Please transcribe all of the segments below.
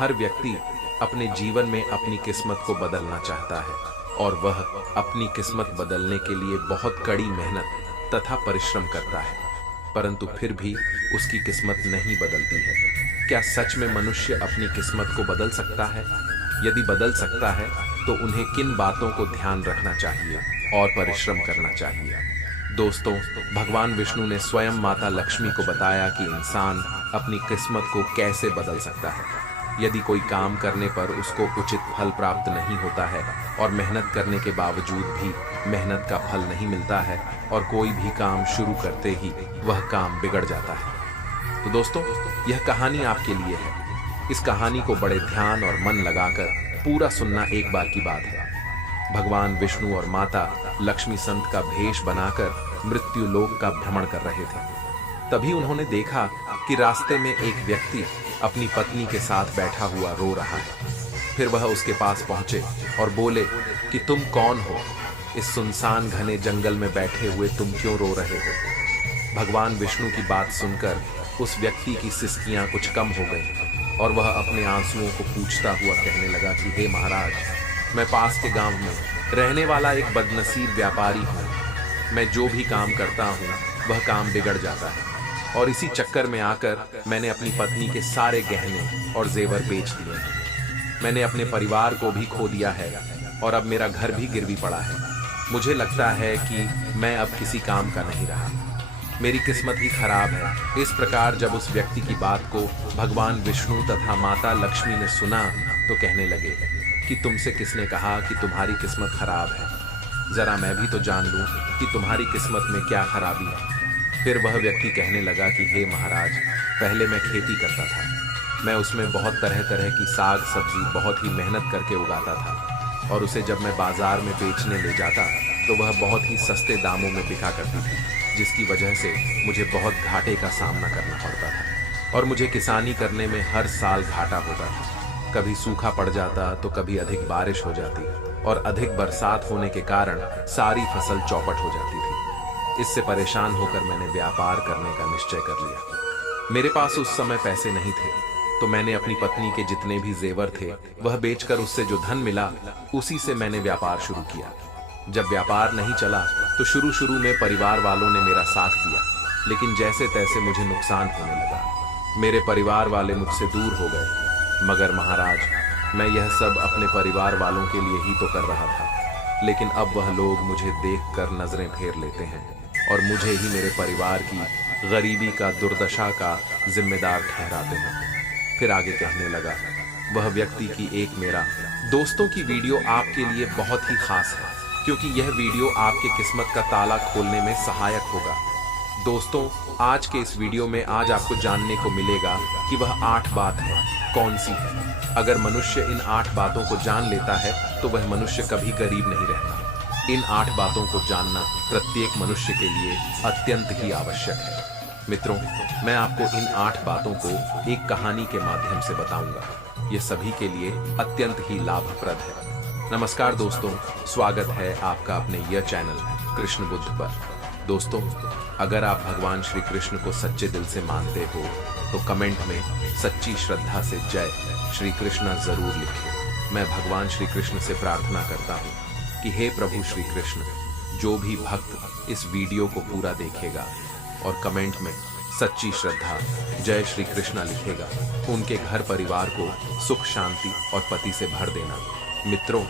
हर व्यक्ति अपने जीवन में अपनी किस्मत को बदलना चाहता है और वह अपनी किस्मत बदलने के लिए बहुत कड़ी मेहनत तथा परिश्रम करता है, परंतु फिर भी उसकी किस्मत नहीं बदलती है। क्या सच में मनुष्य अपनी किस्मत को बदल सकता है? यदि बदल सकता है तो उन्हें किन बातों को ध्यान रखना चाहिए और परिश्रम करना चाहिए? दोस्तों, भगवान विष्णु ने स्वयं माता लक्ष्मी को बताया कि इंसान अपनी किस्मत को कैसे बदल सकता है। यदि कोई काम करने पर उसको उचित फल प्राप्त नहीं होता है और मेहनत करने के बावजूद भी मेहनत का फल नहीं मिलता है और कोई भी काम शुरू करते ही वह काम बिगड़ जाता है। तो दोस्तों, यह कहानी आपके लिए है। इस कहानी को बड़े ध्यान और मन लगाकर पूरा सुनना एक बार की बात है। भगवान विष्णु और माता लक्ष्मी संत का भेष बनाकर मृत्यु लोक का भ्रमण कर रहे थे। तभी उन्होंने देखा कि रास्ते में एक व्यक्ति अपनी पत्नी के साथ बैठा हुआ रो रहा है। फिर वह उसके पास पहुंचे और बोले कि तुम कौन हो? इस सुनसान घने जंगल में बैठे हुए तुम क्यों रो रहे हो? भगवान विष्णु की बात सुनकर उस व्यक्ति की सिसकियां कुछ कम हो गईं और वह अपने आंसुओं को पूछता हुआ कहने लगा कि हे महाराज, मैं पास के गांव में रहने वाला एक बदनसीब व्यापारी हूँ। मैं जो भी काम करता हूँ वह काम बिगड़ जाता है और इसी चक्कर में आकर मैंने अपनी पत्नी के सारे गहने और जेवर बेच दिए हैं। मैंने अपने परिवार को भी खो दिया है और अब मेरा घर भी गिरवी पड़ा है। मुझे लगता है कि मैं अब किसी काम का नहीं रहा। मेरी किस्मत ही खराब है। इस प्रकार जब उस व्यक्ति की बात को भगवान विष्णु तथा माता लक्ष्मी ने सुना तो कहने लगे कि तुमसे किसने कहा कि तुम्हारी किस्मत खराब है? जरा मैं भी तो जान लूं कि तुम्हारी किस्मत में क्या खराबी है। फिर वह व्यक्ति कहने लगा कि हे महाराज, पहले मैं खेती करता था। मैं उसमें बहुत तरह तरह की साग सब्जी बहुत ही मेहनत करके उगाता था और उसे जब मैं बाजार में बेचने ले जाता तो वह बहुत ही सस्ते दामों में बिका करती थी, जिसकी वजह से मुझे बहुत घाटे का सामना करना पड़ता था और मुझे किसानी करने में हर साल घाटा होता था। कभी सूखा पड़ जाता तो कभी अधिक बारिश हो जाती और अधिक बरसात होने के कारण सारी फसल चौपट हो जाती थी। इससे परेशान होकर मैंने व्यापार करने का निश्चय कर लिया। मेरे पास उस समय पैसे नहीं थे, तो मैंने अपनी पत्नी के जितने भी जेवर थे वह बेचकर उससे जो धन मिला उसी से मैंने व्यापार शुरू किया। जब व्यापार नहीं चला तो शुरू में परिवार वालों ने मेरा साथ दिया, लेकिन जैसे तैसे मुझे नुकसान होने लगा। मेरे परिवार वाले मुझसे दूर हो गए। मगर महाराज, मैं यह सब अपने परिवार वालों के लिए ही तो कर रहा था, लेकिन अब वह लोग मुझे देखकर नजरें फेर लेते हैं और मुझे ही मेरे परिवार की गरीबी का, दुर्दशा का जिम्मेदार ठहराते हैं। फिर आगे कहने लगा, वह व्यक्ति की एक मेरा दोस्तों की वीडियो आपके लिए बहुत ही खास है, क्योंकि यह वीडियो आपके किस्मत का ताला खोलने में सहायक होगा। दोस्तों, आज के इस वीडियो में आज आपको जानने को मिलेगा कि वह 8 बात है कौन सी है। अगर मनुष्य इन 8 बातों को जान लेता है तो वह मनुष्य कभी गरीब नहीं रहता। इन 8 बातों को जानना प्रत्येक मनुष्य के लिए अत्यंत ही आवश्यक है। मित्रों, मैं आपको इन 8 बातों को एक कहानी के माध्यम से बताऊंगा। ये सभी के लिए अत्यंत ही लाभप्रद है। नमस्कार दोस्तों, स्वागत है आपका अपने यह चैनल कृष्ण बुद्ध पर। दोस्तों, अगर आप भगवान श्री कृष्ण को सच्चे दिल से मानते हो तो कमेंट में सच्ची श्रद्धा से जय श्री कृष्ण जरूर लिखें। मैं भगवान श्री कृष्ण से प्रार्थना करता हूँ कि हे प्रभु श्री कृष्ण, जो भी भक्त इस वीडियो को पूरा देखेगा और कमेंट में सच्ची श्रद्धा जय श्री कृष्ण लिखेगा, उनके घर परिवार को सुख शांति और पति से भर देना। मित्रों,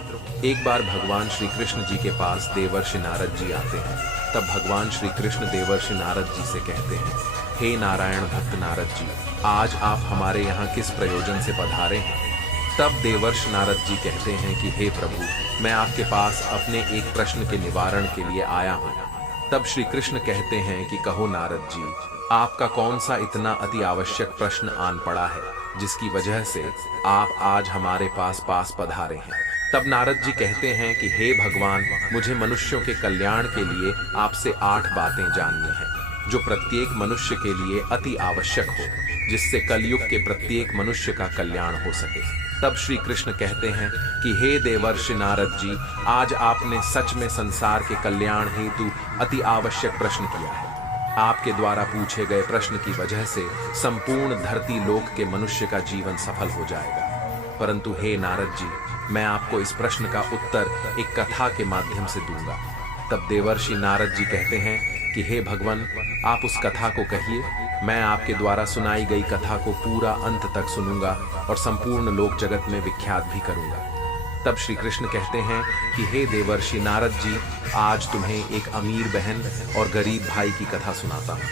एक बार भगवान श्री कृष्ण जी के पास देवर्षि नारद जी आते हैं। तब भगवान श्री कृष्ण देवर्षि नारद जी से कहते हैं, हे नारायण भक्त नारद जी, आज आप हमारे यहाँ किस प्रयोजन से पधारे हैं? तब देवर्षि नारद जी कहते हैं कि हे प्रभु, मैं आपके पास अपने एक प्रश्न के निवारण के लिए आया हूँ। तब श्री कृष्ण कहते हैं कि कहो नारद जी, आपका कौन सा इतना अति आवश्यक प्रश्न आन पड़ा है जिसकी वजह से आप आज हमारे पास पधारे हैं? तब नारद जी कहते हैं कि हे भगवान, मुझे मनुष्यों के कल्याण के लिए आपसे 8 बातें जाननी हैं, जो प्रत्येक मनुष्य के लिए अति आवश्यक हो, जिससे कलयुग के प्रत्येक मनुष्य का कल्याण हो सके। तब श्री कृष्ण कहते हैं कि हे देवर्षि नारद जी, आज आपने सच में संसार के कल्याण हेतु अति आवश्यक प्रश्न किया है। आपके द्वारा पूछे गए प्रश्न की वजह से संपूर्ण धरती लोक के मनुष्य का जीवन सफल हो जाएगा। परंतु हे नारद जी, मैं आपको इस प्रश्न का उत्तर एक कथा के माध्यम से दूंगा। तब देवर्षि नारद जी कहते हैं कि हे भगवान, आप उस कथा को कहिए, मैं आपके द्वारा सुनाई गई कथा को पूरा अंत तक सुनूंगा और संपूर्ण लोक जगत में विख्यात भी करूंगा। तब श्री कृष्ण कहते हैं कि हे देवर्षि नारद जी, आज तुम्हें एक अमीर बहन और गरीब भाई की कथा सुनाता हूँ।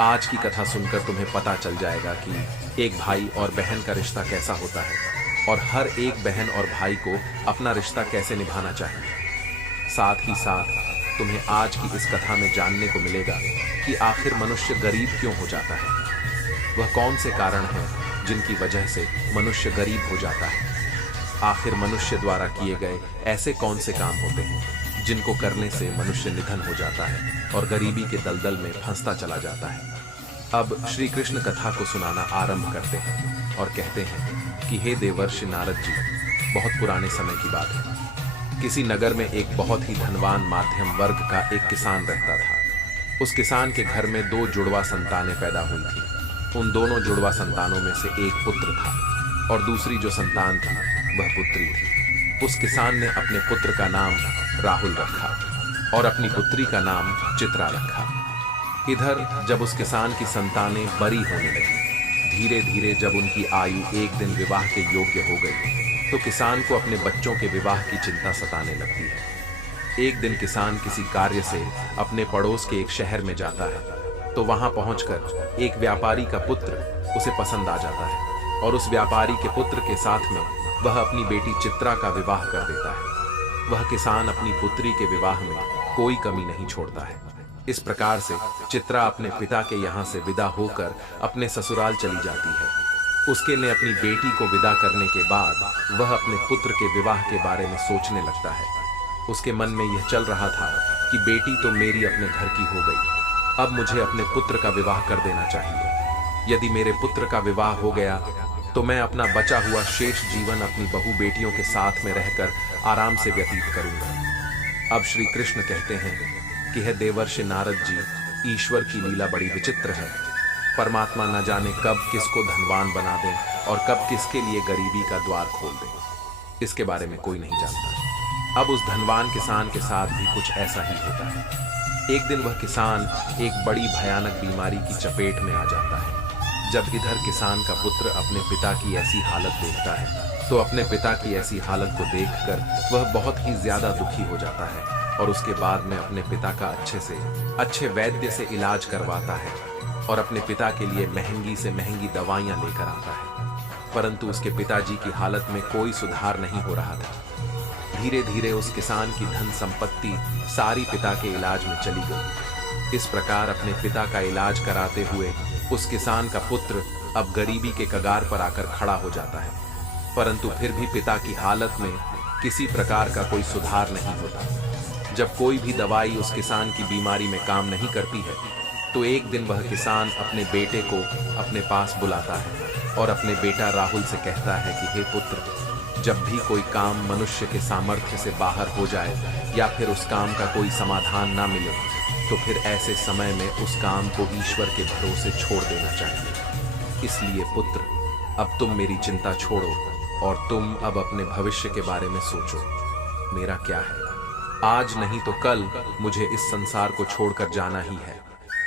आज की कथा सुनकर तुम्हें पता चल जाएगा कि एक भाई और बहन का रिश्ता कैसा होता है और हर एक बहन और भाई को अपना रिश्ता कैसे निभाना चाहिए। साथ ही साथ तुम्हें आज की इस कथा में जानने को मिलेगा कि आखिर मनुष्य गरीब क्यों हो जाता है। वह कौन से कारण हैं जिनकी वजह से मनुष्य गरीब हो जाता है। आखिर मनुष्य द्वारा किए गए ऐसे कौन से काम होते हैं जिनको करने से मनुष्य निधन हो जाता है और गरीबी के दलदल में फंसता चला जाता है। अब श्री कृष्ण कथा को सुनाना आरंभ करते हैं और कहते हैं कि हे देवर्षि नारद जी, बहुत पुराने समय की बात है। किसी नगर में एक बहुत ही धनवान माध्यम वर्ग का एक किसान रहता था। उस किसान के घर में 2 जुड़वा संतानें पैदा हुई थी। उन दोनों जुड़वा संतानों में से एक पुत्र था और दूसरी जो संतान थी वह पुत्री थी। उस किसान ने अपने पुत्र का नाम राहुल रखा और अपनी पुत्री का नाम चित्रा रखा। इधर जब उस किसान की संतानें बड़ी होने लगी, धीरे धीरे जब उनकी आयु एक दिन विवाह के योग्य हो गई, तो किसान को अपने बच्चों के विवाह की चिंता सताने लगती है। एक दिन किसान किसी कार्य से अपने पड़ोस के एक शहर में जाता है, तो वहां पहुंचकर एक व्यापारी का पुत्र उसे पसंद आ जाता है और उस व्यापारी के पुत्र के साथ में वह अपनी बेटी चित्रा का विवाह कर देता है। वह किसान अपनी पुत्री के विवाह में कोई कमी नहीं छोड़ता है। इस प्रकार से चित्रा अपने पिता के यहाँ से विदा होकर अपने ससुराल चली जाती है। उसके ने अपनी बेटी को विदा करने के बाद वह अपने पुत्र के विवाह के बारे में सोचने लगता है। उसके मन में यह चल रहा था कि बेटी तो मेरी अपने घर की हो गई, अब मुझे अपने पुत्र का विवाह कर देना चाहिए। यदि मेरे पुत्र का विवाह हो गया तो मैं अपना बचा हुआ शेष जीवन अपनी बहू बेटियों के साथ में रहकर आराम से व्यतीत करूंगा। अब श्री कृष्ण कहते हैं कि हे देवर्षि नारद जी, ईश्वर की लीला बड़ी विचित्र है। परमात्मा न जाने कब किसको धनवान बना दे और कब किसके लिए गरीबी का द्वार खोल दे, इसके बारे में कोई नहीं जानता। अब उस धनवान किसान के साथ भी कुछ ऐसा ही होता है। एक दिन वह किसान एक बड़ी भयानक बीमारी की चपेट में आ जाता है। जब इधर किसान का पुत्र अपने पिता की ऐसी हालत देखता है, तो अपने पिता की ऐसी हालत को देखकर वह बहुत ही ज्यादा दुखी हो जाता है और उसके बाद में अपने पिता का अच्छे वैद्य से इलाज करवाता है और अपने पिता के लिए महंगी से महंगी दवाइयां लेकर आता है। परंतु उसके पिताजी की हालत में कोई सुधार नहीं हो रहा था। धीरे धीरे उस किसान की धन संपत्ति सारी पिता के इलाज में चली गई। इस प्रकार अपने पिता का इलाज कराते हुए उस किसान का पुत्र अब गरीबी के कगार पर आकर खड़ा हो जाता है। परंतु फिर भी पिता की हालत में किसी प्रकार का कोई सुधार नहीं होता। जब कोई भी दवाई उस किसान की बीमारी में काम नहीं करती है, तो एक दिन वह किसान अपने बेटे को अपने पास बुलाता है और अपने बेटा राहुल से कहता है कि हे पुत्र, जब भी कोई काम मनुष्य के सामर्थ्य से बाहर हो जाए या फिर उस काम का कोई समाधान ना मिले, तो फिर ऐसे समय में उस काम को ईश्वर के भरोसे छोड़ देना चाहिए। इसलिए पुत्र, अब तुम मेरी चिंता छोड़ो और तुम अब अपने भविष्य के बारे में सोचो। मेरा क्या है, आज नहीं तो कल मुझे इस संसार को छोड़कर जाना ही है,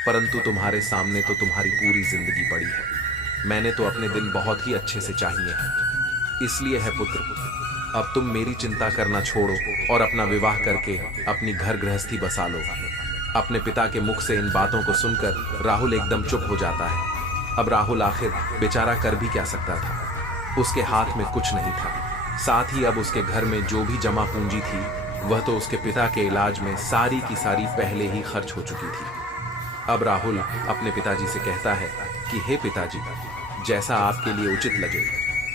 परंतु तुम्हारे सामने तो तुम्हारी पूरी जिंदगी पड़ी है। मैंने तो अपने दिन बहुत ही अच्छे से चाहिए हैं। इसलिए है पुत्र, अब तुम मेरी चिंता करना छोड़ो और अपना विवाह करके अपनी घर गृहस्थी बसा लो। अपने पिता के मुख से इन बातों को सुनकर राहुल एकदम चुप हो जाता है। अब राहुल आखिर बेचारा कर भी क्या सकता था, उसके हाथ में कुछ नहीं था। साथ ही अब उसके घर में जो भी जमा पूंजी थी वह तो उसके पिता के इलाज में सारी की सारी पहले ही खर्च हो चुकी थी। अब राहुल अपने पिताजी से कहता है कि हे पिताजी, जैसा आपके लिए उचित लगे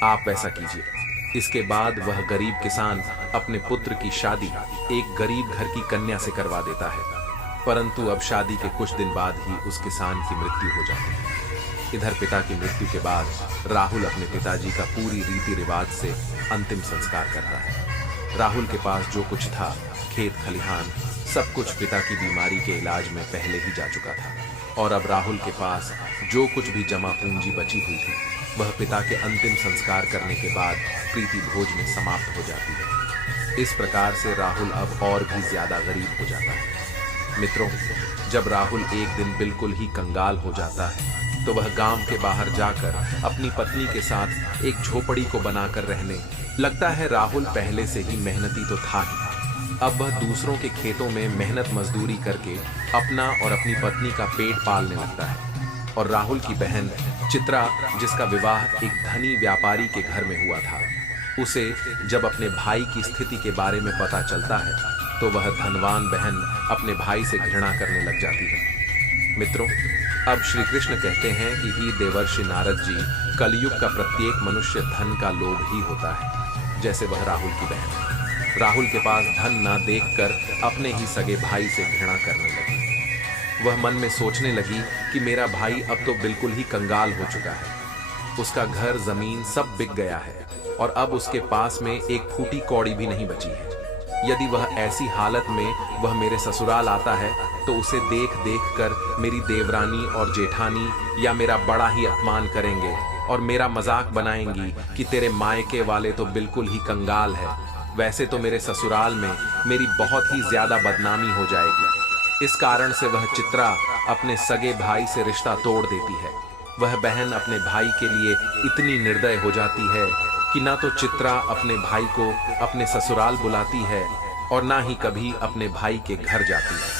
आप वैसा कीजिए। इसके बाद वह गरीब किसान अपने पुत्र की शादी एक गरीब घर की कन्या से करवा देता है। परंतु अब शादी के कुछ दिन बाद ही उस किसान की मृत्यु हो जाती है। इधर पिता की मृत्यु के बाद राहुल अपने पिताजी का पूरी रीति रिवाज से अंतिम संस्कार करता है। राहुल के पास जो कुछ था, खेत खलिहान, सब कुछ पिता की बीमारी के इलाज में पहले ही जा चुका था और अब राहुल के पास जो कुछ भी जमा पूंजी बची हुई थी वह पिता के अंतिम संस्कार करने के बाद प्रीति भोज में समाप्त हो जाती है। इस प्रकार से राहुल अब और भी ज्यादा गरीब हो जाता है। मित्रों, जब राहुल एक दिन बिल्कुल ही कंगाल हो जाता है तो वह गांव के बाहर जाकर अपनी पत्नी के साथ एक झोपड़ी को बनाकर रहने लगता है। राहुल पहले से ही मेहनती तो था ही, अब वह दूसरों के खेतों में मेहनत मजदूरी करके अपना और अपनी पत्नी का पेट पालने लगता है। और राहुल की बहन चित्रा, जिसका विवाह एक धनी व्यापारी के घर में हुआ था, उसे जब अपने भाई की स्थिति के बारे में पता चलता है तो वह धनवान बहन अपने भाई से घृणा करने लग जाती है। मित्रों, अब श्री कृष्ण कहते हैं कि ही देवर्षि नारद जी, कलयुग का प्रत्येक मनुष्य धन का लोभ ही होता है, जैसे वह राहुल की बहन। राहुल के पास धन ना देखकर अपने ही सगे भाई से घृणा करने लगी। वह मन में सोचने लगी कि मेरा भाई अब तो बिल्कुल ही कंगाल हो चुका है, उसका घर जमीन सब बिक गया है और अब उसके पास में एक फूटी कौड़ी भी नहीं बची है। यदि वह ऐसी हालत में वह मेरे ससुराल आता है तो उसे देख देख कर मेरी देवरानी और जेठानी या मेरा बड़ा ही अपमान करेंगे और मेरा मजाक बनाएंगी कि तेरे मायके वाले तो बिल्कुल ही कंगाल है। वैसे तो मेरे ससुराल में मेरी बहुत ही ज्यादा बदनामी हो जाएगी। इस कारण से वह चित्रा अपने सगे भाई से रिश्ता तोड़ देती है। वह बहन अपने भाई के लिए इतनी निर्दय हो जाती है कि ना तो चित्रा अपने भाई को अपने ससुराल बुलाती है और ना ही कभी अपने भाई के घर जाती है।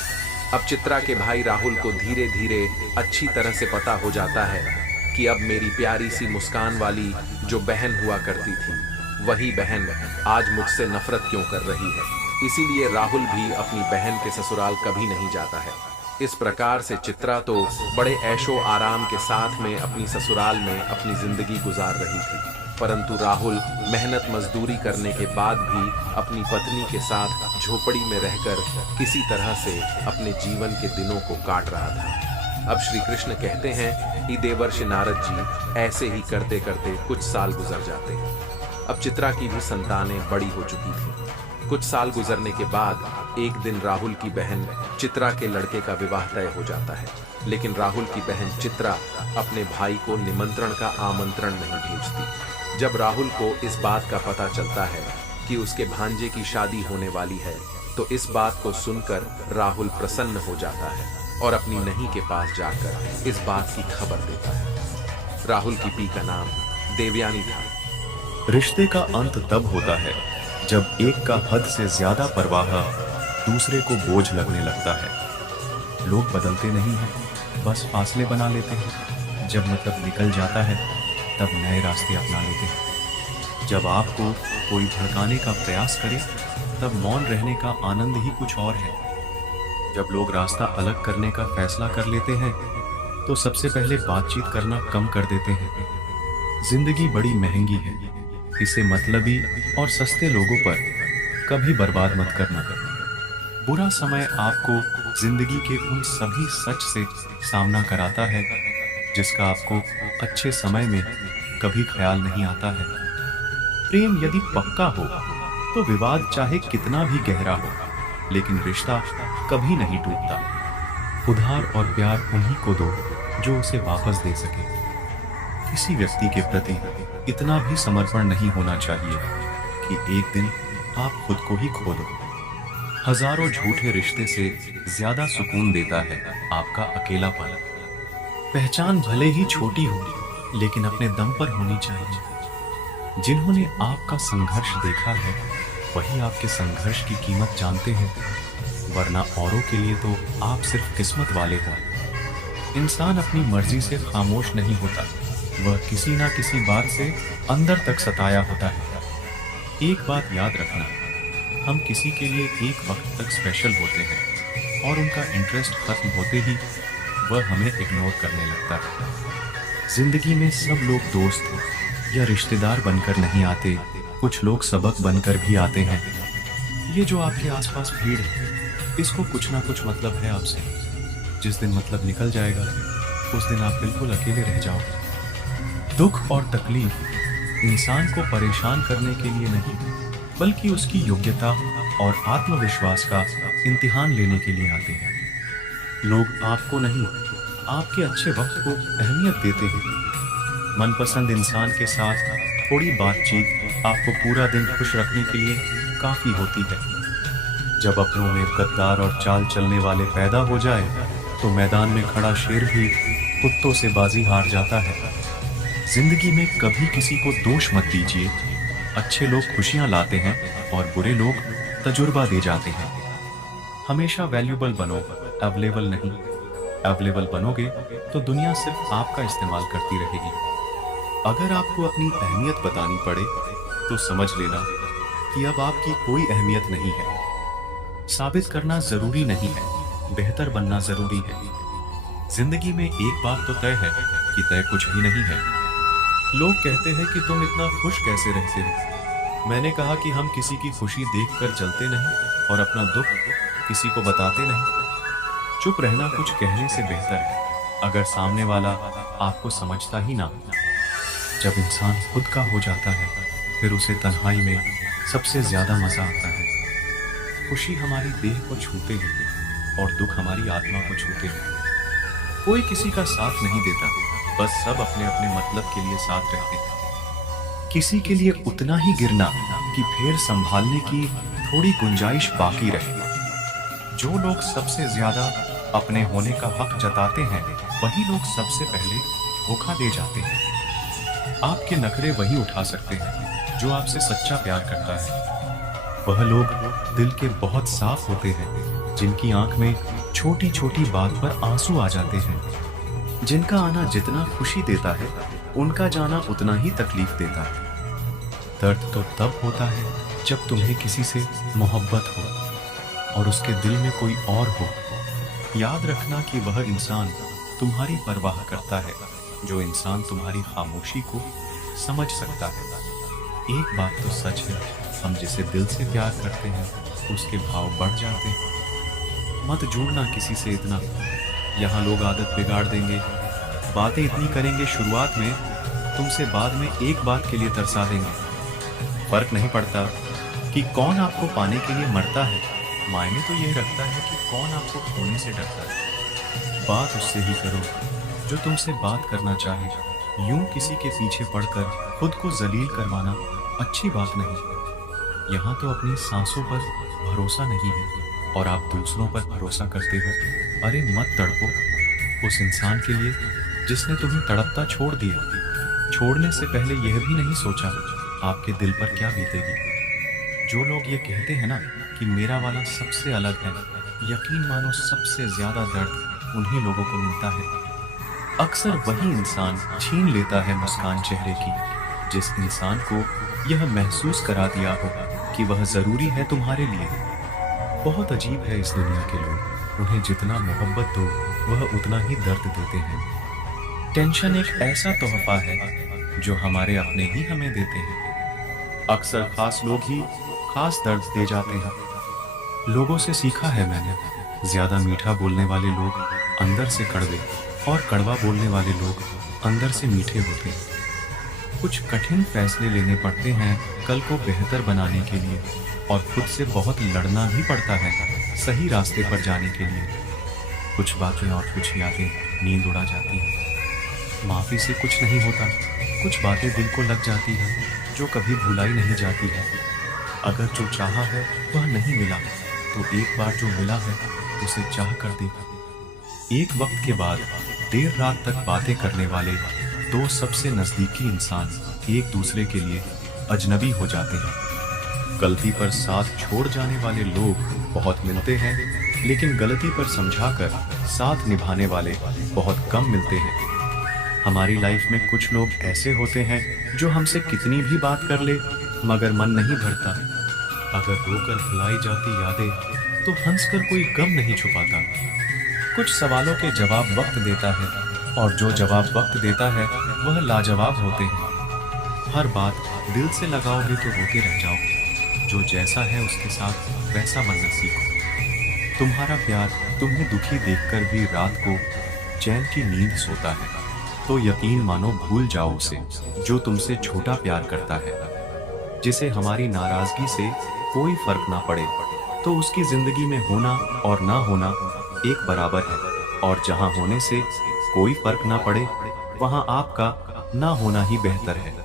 अब चित्रा के भाई राहुल को धीरे धीरे अच्छी तरह से पता हो जाता है कि अब मेरी प्यारी सी मुस्कान वाली जो बहन हुआ करती थी, वही बहन आज मुझसे नफरत क्यों कर रही है। इसीलिए राहुल भी अपनी बहन के ससुराल कभी नहीं जाता है। इस प्रकार से चित्रा तो बड़े ऐशो आराम के साथ में अपनी ससुराल में अपनी जिंदगी गुजार रही थी, परंतु राहुल मेहनत मजदूरी करने के बाद भी अपनी पत्नी के साथ झोपड़ी में रहकर किसी तरह से अपने जीवन के दिनों को काट रहा था। अब श्री कृष्ण कहते हैं कि देवर्षि नारद जी ऐसे ही करते करते कुछ साल गुजर जाते हैं। अब चित्रा की भी संतानें बड़ी हो चुकी थी। कुछ साल गुजरने के बाद एक दिन राहुल की बहन चित्रा के लड़के का विवाह तय हो जाता है, लेकिन राहुल की बहन चित्रा अपने भाई को निमंत्रण का आमंत्रण नहीं भेजती। जब राहुल को इस बात का पता चलता है कि उसके भांजे की शादी होने वाली है तो इस बात को सुनकर राहुल प्रसन्न हो जाता है और अपनी नही के पास जाकर इस बात की खबर देता है। राहुल की पी का नाम देवयानी था। रिश्ते का अंत तब होता है जब एक का हद से ज्यादा परवाह दूसरे को बोझ लगने लगता है। लोग बदलते नहीं हैं, बस फासले बना लेते हैं। जब मतलब निकल जाता है तब नए रास्ते अपना लेते हैं। जब आपको कोई भड़काने का प्रयास करे तब मौन रहने का आनंद ही कुछ और है। जब लोग रास्ता अलग करने का फैसला कर लेते हैं तो सबसे पहले बातचीत करना कम कर देते हैं। जिंदगी बड़ी महंगी है, इसे मतलबी और सस्ते लोगों पर कभी बर्बाद मत करना। बुरा समय आपको जिंदगी के उन सभी सच से सामना कराता है जिसका आपको अच्छे समय में कभी ख्याल नहीं आता है। प्रेम यदि पक्का हो तो विवाद चाहे कितना भी गहरा हो, लेकिन रिश्ता कभी नहीं टूटता। उधार और प्यार उन्हीं को दो जो उसे वापस दे सके। किसी व्यक्ति के प्रति इतना भी समर्पण नहीं होना चाहिए कि एक दिन आप खुद को ही खो दो। हजारों झूठे रिश्ते से ज्यादा सुकून देता है आपका अकेलापन। पहचान भले ही छोटी हो, लेकिन अपने दम पर होनी चाहिए। जिन्होंने आपका संघर्ष देखा है वही आपके संघर्ष की कीमत जानते हैं, वरना औरों के लिए तो आप सिर्फ किस्मत वाले हो। इंसान अपनी मर्जी से खामोश नहीं होता, वह किसी ना किसी बात से अंदर तक सताया होता है। एक बात याद रखना, हम किसी के लिए एक वक्त तक स्पेशल होते हैं और उनका इंटरेस्ट खत्म होते ही वह हमें इग्नोर करने लगता है। जिंदगी में सब लोग दोस्त या रिश्तेदार बनकर नहीं आते, कुछ लोग सबक बनकर भी आते हैं। ये जो आपके आसपास भीड़ है, इसको कुछ ना कुछ मतलब है आपसे। जिस दिन मतलब निकल जाएगा उस दिन आप बिल्कुल अकेले रह जाओगे। दुख और तकलीफ इंसान को परेशान करने के लिए नहीं, बल्कि उसकी योग्यता और आत्मविश्वास का इम्तिहान लेने के लिए आते हैं। लोग आपको नहीं, आपके अच्छे वक्त को अहमियत देते हैं। मनपसंद इंसान के साथ थोड़ी बातचीत आपको पूरा दिन खुश रखने के लिए काफी होती है। जब अपनों में गद्दार और चाल चलने वाले पैदा हो जाए तो मैदान में खड़ा शेर भी कुत्तों से बाजी हार जाता है। जिंदगी में कभी किसी को दोष मत दीजिए। अच्छे लोग खुशियां लाते हैं और बुरे लोग तजुर्बा दे जाते हैं। हमेशा वैल्यूबल बनो, अवेलेबल नहीं। अवेलेबल बनोगे तो दुनिया सिर्फ आपका इस्तेमाल करती रहेगी। अगर आपको अपनी अहमियत बतानी पड़े तो समझ लेना कि अब आपकी कोई अहमियत नहीं है। साबित करना जरूरी नहीं है, बेहतर बनना जरूरी है। जिंदगी में एक बात तो तय है कि तय कुछ भी नहीं है। लोग कहते हैं कि तुम इतना खुश कैसे रहते हो। मैंने कहा कि हम किसी की खुशी देखकर जलते नहीं और अपना दुख किसी को बताते नहीं। चुप रहना कुछ कहने से बेहतर है अगर सामने वाला आपको समझता ही ना हो। जब इंसान खुद का हो जाता है फिर उसे तन्हाई में सबसे ज्यादा मजा आता है। खुशी हमारी देह को छूते हैं और दुख हमारी आत्मा को छूते हैं। कोई किसी का साथ नहीं देता, बस सब अपने अपने मतलब के लिए साथ रहते हैं। किसी के लिए उतना ही गिरना कि फिर संभालने की थोड़ी गुंजाइश बाकी रहे। जो लोग सबसे ज्यादा अपने होने का हक जताते हैं वही लोग सबसे पहले धोखा दे जाते हैं। आपके नखरे वही उठा सकते हैं जो आपसे सच्चा प्यार करता है। वह लोग दिल के बहुत साफ होते हैं जिनकी आंख में छोटी छोटी बात पर आंसू आ जाते हैं। जिनका आना जितना खुशी देता है उनका जाना उतना ही तकलीफ देता है। दर्द तो तब होता है जब तुम्हें किसी से मोहब्बत हो और उसके दिल में कोई और हो। याद रखना कि वह इंसान तुम्हारी परवाह करता है जो इंसान तुम्हारी खामोशी को समझ सकता है। एक बात तो सच है, हम जिसे दिल से प्यार करते हैं उसके भाव बढ़ जाते हैं। मत जुड़ना किसी से इतना, यहाँ लोग आदत बिगाड़ देंगे। बातें इतनी करेंगे शुरुआत में, तुमसे बाद में एक बात के लिए तरसा देंगे। फर्क नहीं पड़ता कि कौन आपको पाने के लिए मरता है, मायने तो यह रखता है कि कौन आपको खोने से डरता है। बात उससे ही करो जो तुमसे बात करना चाहे। यूं किसी के पीछे पड़कर खुद को जलील करवाना अच्छी बात नहीं। यहाँ तो अपनी सांसों पर भरोसा नहीं है और आप दूसरों पर भरोसा करते हो। अरे मत तड़पो उस इंसान के लिए जिसने तुम्हें तड़पता छोड़ दिया। छोड़ने से पहले यह भी नहीं सोचा आपके दिल पर क्या बीतेगी। जो लोग ये कहते हैं ना कि मेरा वाला सबसे अलग है, यकीन मानो सबसे ज्यादा दर्द उन्हीं लोगों को मिलता है। अक्सर वही इंसान छीन लेता है मुस्कान चेहरे की जिस इंसान को यह महसूस करा दिया हो कि वह जरूरी है तुम्हारे लिए। बहुत अजीब है इस दुनिया के लोग, उन्हें जितना मोहब्बत दो वह उतना ही दर्द देते हैं। टेंशन एक ऐसा तोहफा है जो हमारे अपने ही हमें देते हैं। अक्सर खास लोग ही खास दर्द दे जाते हैं। लोगों से सीखा है मैंने, ज्यादा मीठा बोलने वाले लोग अंदर से कड़वे और कड़वा बोलने वाले लोग अंदर से मीठे होते हैं। कुछ कठिन फैसले लेने पड़ते हैं कल को बेहतर बनाने के लिए, और खुद से बहुत लड़ना भी पड़ता है सही रास्ते पर जाने के लिए। कुछ बातें और कुछ यादें नींद उड़ा जाती हैं। माफी से कुछ नहीं होता, कुछ बातें दिल को लग जाती हैं जो कभी भुलाई नहीं जाती है। अगर जो चाहा है वह नहीं मिला तो एक बार जो मिला है उसे चाह कर देखा। एक वक्त के बाद देर रात तक बातें करने वाले दो सबसे नजदीकी इंसान एक दूसरे के लिए अजनबी हो जाते हैं। गलती पर साथ छोड़ जाने वाले लोग बहुत मिलते हैं, लेकिन गलती पर समझाकर साथ निभाने वाले बहुत कम मिलते हैं। हमारी लाइफ में कुछ लोग ऐसे होते हैं जो हमसे कितनी भी बात कर ले मगर मन नहीं भरता। अगर रोकर भुलाई जाती यादें तो हंसकर कोई गम नहीं छुपाता। कुछ सवालों के जवाब वक्त देता है और जो जवाब वक्त देता है वह लाजवाब होते हैं। हर बात दिल से लगाओगे तो रोते रह जाओगे। जो जैसा है उसके साथ वैसा बनना सीखो। तुम्हारा प्यार तुम्हें दुखी देखकर भी रात को चैन की नींद सोता है तो यकीन मानो भूल जाओ उसे जो तुमसे छोटा प्यार करता है। जिसे हमारी नाराजगी से कोई फर्क ना पड़े तो उसकी जिंदगी में होना और ना होना एक बराबर है, और जहां होने से कोई फर्क ना पड़े वहां आपका ना होना ही बेहतर है।